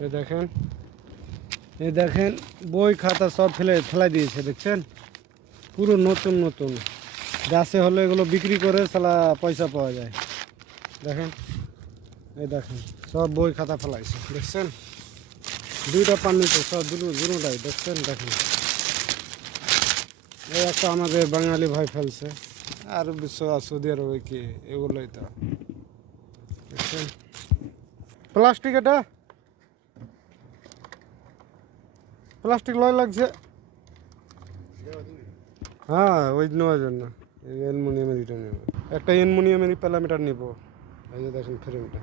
এই দেখেন বই খাতা সব ফেলাই দিয়েছে, দেখছেন? পুরো নতুন নতুন গাছে হলে এগুলো বিক্রি করে সালা পয়সা পাওয়া যায়। দেখেন, এই দেখেন সব বই খাতা ফেলাইছে, দেখছেন? দুইটা পানিতে সব দুটাই, দেখছেন? দেখেন, এই একটা আমাদের বাঙালি ভাই ফেলছে, আর বিশ্ব সৌদি আরবে কি এগুলোই তো, দেখছেন? প্লাস্টিক, এটা প্লাস্টিক লয় লাগছে। হ্যাঁ, ওই নেওয়ার জন্য অ্যালুমিনিয়ামের এটা নেব, একটা অ্যালুমিনিয়ামেরই প্যারামিটার নিব। এই যে দেখেন ফ্রেমটা।